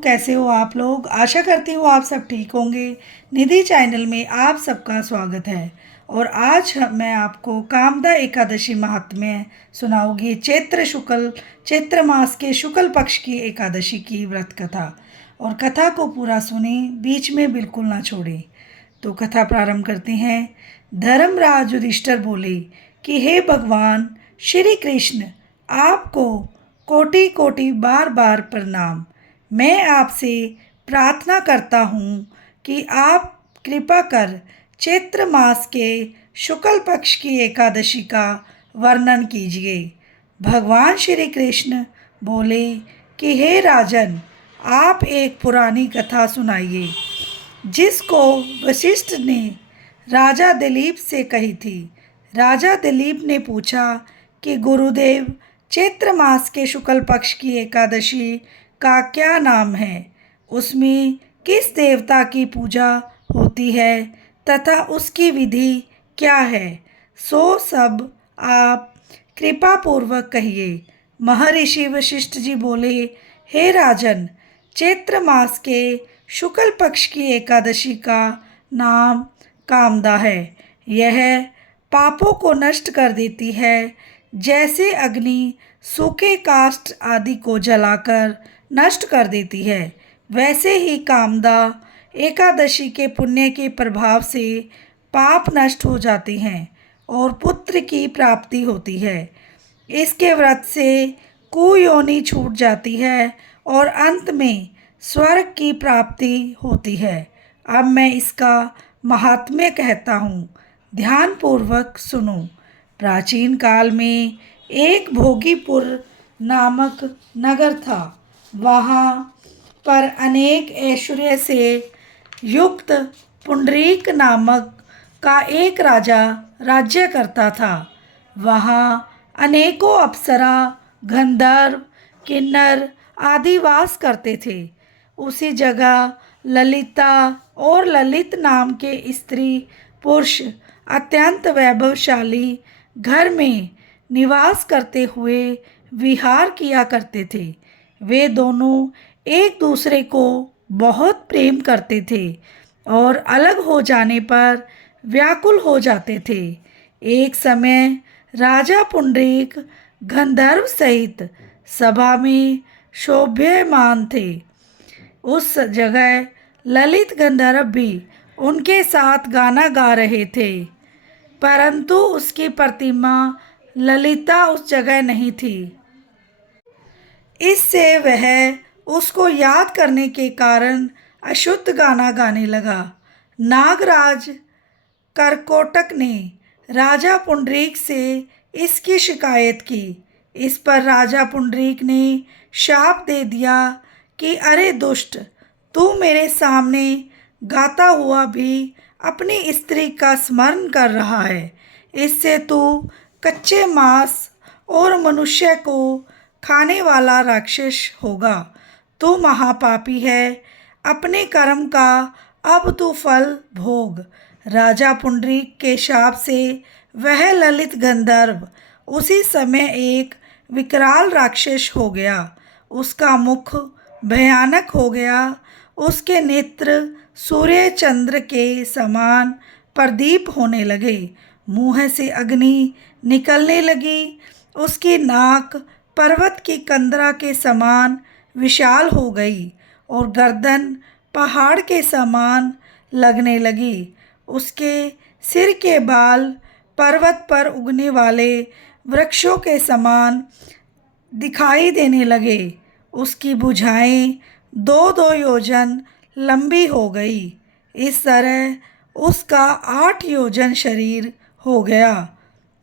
कैसे हो आप लोग। आशा करती हूँ आप सब ठीक होंगे। निधि चैनल में आप सबका स्वागत है। और आज मैं आपको कामदा एकादशी महात्म्य सुनाऊंगी। चैत्र मास के शुक्ल पक्ष की एकादशी की व्रत कथा। और कथा को पूरा सुने, बीच में बिल्कुल ना छोड़े। तो कथा प्रारंभ करते हैं। धर्मराज युधिष्ठिर बोले कि हे भगवान श्री कृष्ण, आपको कोटि कोटि बार बार प्रणाम। मैं आपसे प्रार्थना करता हूँ कि आप कृपा कर चैत्र मास के शुक्ल पक्ष की एकादशी का वर्णन कीजिए। भगवान श्री कृष्ण बोले कि हे राजन, आप एक पुरानी कथा सुनाइए जिसको वशिष्ठ ने राजा दिलीप से कही थी। राजा दिलीप ने पूछा कि गुरुदेव, चैत्र मास के शुक्ल पक्ष की एकादशी का क्या नाम है, उसमें किस देवता की पूजा होती है तथा उसकी विधि क्या है, सो सब आप कृपा पूर्वक कहिए। महर्षि वशिष्ठ जी बोले, हे राजन, चैत्र मास के शुक्ल पक्ष की एकादशी का नाम कामदा है। यह पापों को नष्ट कर देती है। जैसे अग्नि सूखे काष्ठ आदि को जलाकर नष्ट कर देती है, वैसे ही कामदा एकादशी के पुण्य के प्रभाव से पाप नष्ट हो जाते हैं और पुत्र की प्राप्ति होती है। इसके व्रत से कुयोनि छूट जाती है और अंत में स्वर्ग की प्राप्ति होती है। अब मैं इसका महात्म्य कहता हूँ, ध्यानपूर्वक सुनो। प्राचीन काल में एक भोगीपुर नामक नगर था। वहाँ पर अनेक ऐश्वर्य से युक्त पुंडरीक नामक का एक राजा राज्य करता था। वहाँ अनेकों अप्सरा, गंधर्व, किन्नर आदि वास करते थे। उसी जगह ललिता और ललित नाम के स्त्री पुरुष अत्यंत वैभवशाली घर में निवास करते हुए विहार किया करते थे। वे दोनों एक दूसरे को बहुत प्रेम करते थे और अलग हो जाने पर व्याकुल हो जाते थे। एक समय राजा पुंडरीक गंधर्व सहित सभा में शोभ्यमान थे। उस जगह ललित गंधर्व भी उनके साथ गाना गा रहे थे, परंतु उसकी प्रतिमा ललिता उस जगह नहीं थी। इससे वह उसको याद करने के कारण अशुद्ध गाना गाने लगा। नागराज करकोटक ने राजा पुंडरीक से इसकी शिकायत की। इस पर राजा पुंडरीक ने शाप दे दिया कि अरे दुष्ट, तू मेरे सामने गाता हुआ भी अपनी स्त्री का स्मरण कर रहा है। इससे तू कच्चे मांस और मनुष्य को खाने वाला राक्षस होगा। तू महापापी है। अपने कर्म का अब तू फल भोग। राजा पुंडरीक के शाप से वह ललित गंधर्व उसी समय एक विकराल राक्षस हो गया। उसका मुख भयानक हो गया। उसके नेत्र सूर्य चंद्र के समान प्रदीप होने लगे। मुंह से अग्नि निकलने लगी। उसकी नाक पर्वत की कंदरा के समान विशाल हो गई और गर्दन पहाड़ के समान लगने लगी। उसके सिर के बाल पर्वत पर उगने वाले वृक्षों के समान दिखाई देने लगे। उसकी भुजाएं 2-2 योजन लंबी हो गई। इस तरह उसका 8 योजन शरीर हो गया।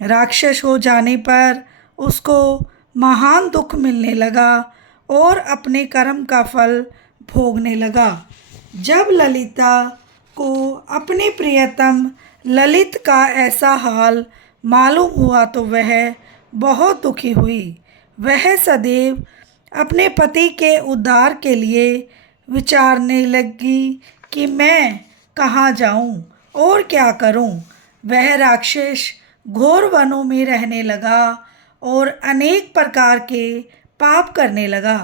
राक्षस हो जाने पर उसको महान दुख मिलने लगा और अपने कर्म का फल भोगने लगा। जब ललिता को अपने प्रियतम ललित का ऐसा हाल मालूम हुआ तो वह बहुत दुखी हुई। वह सदैव अपने पति के उद्धार के लिए विचारने लगी कि मैं कहाँ जाऊँ और क्या करूँ। वह राक्षस घोर वनों में रहने लगा और अनेक प्रकार के पाप करने लगा।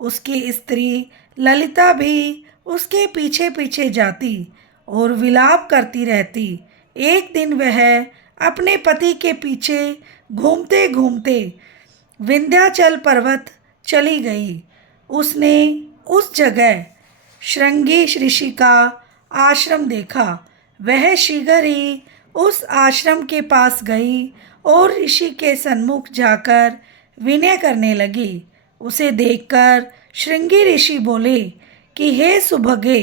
उसकी स्त्री ललिता भी उसके पीछे पीछे जाती और विलाप करती रहती। एक दिन वह अपने पति के पीछे घूमते घूमते विंध्याचल पर्वत चली गई। उसने उस जगह श्रृंगी ऋषि का आश्रम देखा। वह शीघ्र ही उस आश्रम के पास गई और ऋषि के सन्मुख जाकर विनय करने लगी। उसे देखकर श्रृंगी ऋषि बोले कि हे सुभगे,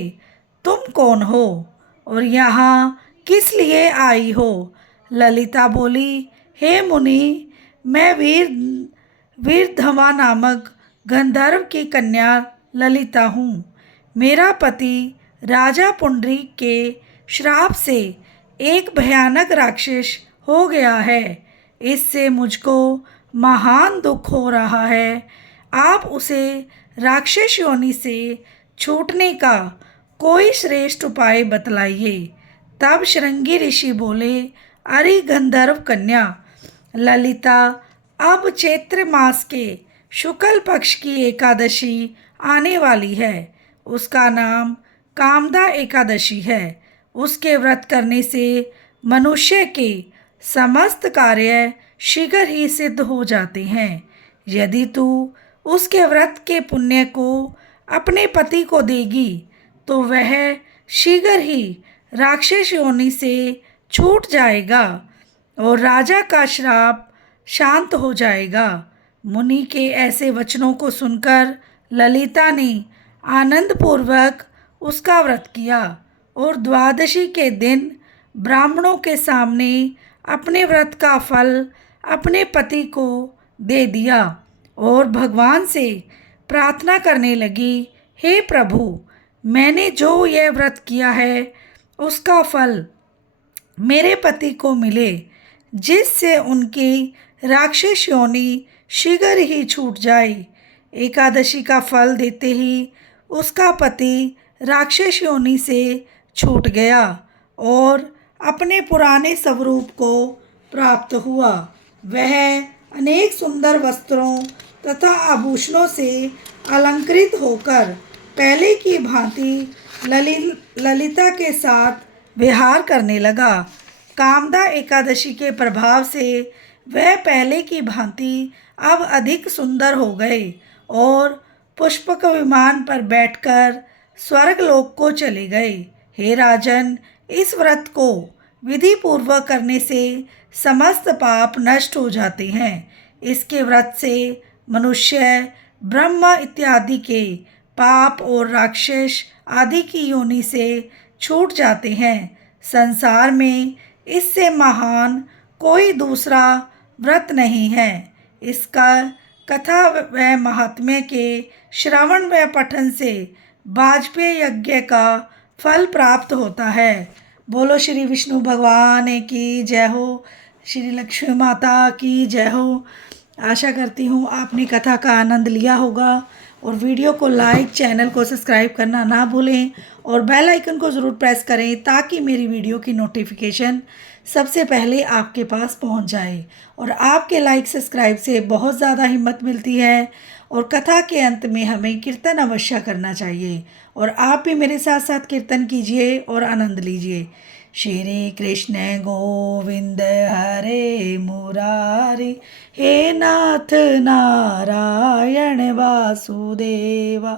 तुम कौन हो और यहाँ किस लिए आई हो? ललिता बोली, हे मुनि, मैं वीरधवा नामक गंधर्व की कन्या ललिता हूँ। मेरा पति राजा पुंडरीक के श्राप से एक भयानक राक्षस हो गया है। इससे मुझको महान दुख हो रहा है। आप उसे राक्षस योनि से छूटने का कोई श्रेष्ठ उपाय बतलाइए। तब श्रृंगी ऋषि बोले, अरे गंधर्व कन्या ललिता, अब चैत्र मास के शुक्ल पक्ष की एकादशी आने वाली है। उसका नाम कामदा एकादशी है। उसके व्रत करने से मनुष्य के समस्त कार्य शीघ्र ही सिद्ध हो जाते हैं। यदि तू उसके व्रत के पुण्य को अपने पति को देगी तो वह शीघ्र ही राक्षस योनि से छूट जाएगा और राजा का श्राप शांत हो जाएगा। मुनि के ऐसे वचनों को सुनकर ललिता ने आनंदपूर्वक उसका व्रत किया और द्वादशी के दिन ब्राह्मणों के सामने अपने व्रत का फल अपने पति को दे दिया और भगवान से प्रार्थना करने लगी, हे प्रभु, मैंने जो यह व्रत किया है उसका फल मेरे पति को मिले, जिससे उनकी राक्षस योनि शीघ्र ही छूट जाए। एकादशी का फल देते ही उसका पति राक्षस योनि से छूट गया और अपने पुराने स्वरूप को प्राप्त हुआ। वह अनेक सुंदर वस्त्रों तथा आभूषणों से अलंकृत होकर पहले की भांति ललिता के साथ विहार करने लगा। कामदा एकादशी के प्रभाव से वह पहले की भांति अब अधिक सुंदर हो गए और पुष्पक विमान पर बैठकर स्वर्गलोक को चले गए। हे राजन, इस व्रत को विधि पूर्वक करने से समस्त पाप नष्ट हो जाते हैं। इसके व्रत से मनुष्य ब्रह्म इत्यादि के पाप और राक्षस आदि की योनि से छूट जाते हैं। संसार में इससे महान कोई दूसरा व्रत नहीं है। इसका कथा व महात्म्य के श्रवण व पठन से वाजपेय यज्ञ का फल प्राप्त होता है। बोलो श्री विष्णु भगवान की जय हो, श्री लक्ष्मी माता की जय हो। आशा करती हूँ आपने कथा का आनंद लिया होगा और वीडियो को लाइक, चैनल को सब्सक्राइब करना ना भूलें और बेल आइकन को ज़रूर प्रेस करें ताकि मेरी वीडियो की नोटिफिकेशन सबसे पहले आपके पास पहुंच जाए। और आपके लाइक सब्सक्राइब से बहुत ज़्यादा हिम्मत मिलती है और कथा के अंत में हमें कीर्तन अवश्य करना चाहिए। और आप भी मेरे साथ साथ कीर्तन कीजिए और आनंद लीजिए। श्री कृष्ण गोविंद हरे मुरारी, हे नाथ नारायण वासुदेवा,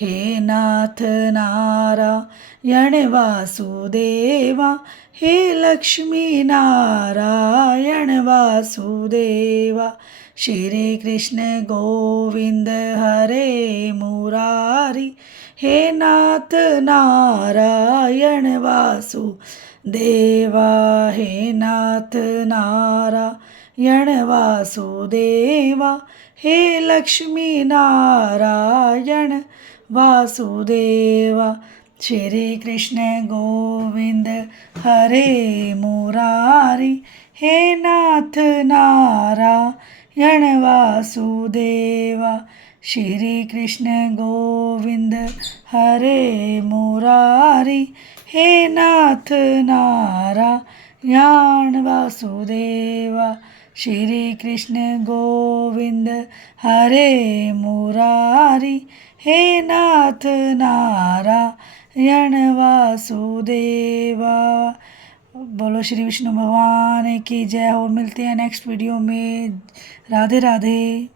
हे नाथ नारायण वासुदेवा, हे लक्ष्मी नारायण वासुदेवा। श्री कृष्ण गोविंद हरे मुरारी, हे नाथ नारायण वासुदेवा, हे नाथ नारायण वासुदेवा, हे लक्ष्मी नारायण वासुदेवा। श्री कृष्ण गोविंद हरे मुरारी, हे नाथ नारायण वासुदेवा। श्री कृष्ण गोविंद हरे मुरारी, हे नाथ नारायण वासुदेवा। श्री कृष्ण गोविंद हरे मुरारी, हे नाथ नारायण वासुदेवा। बोलो श्री विष्णु भगवान की जय हो। मिलते हैं नेक्स्ट वीडियो में। राधे राधे।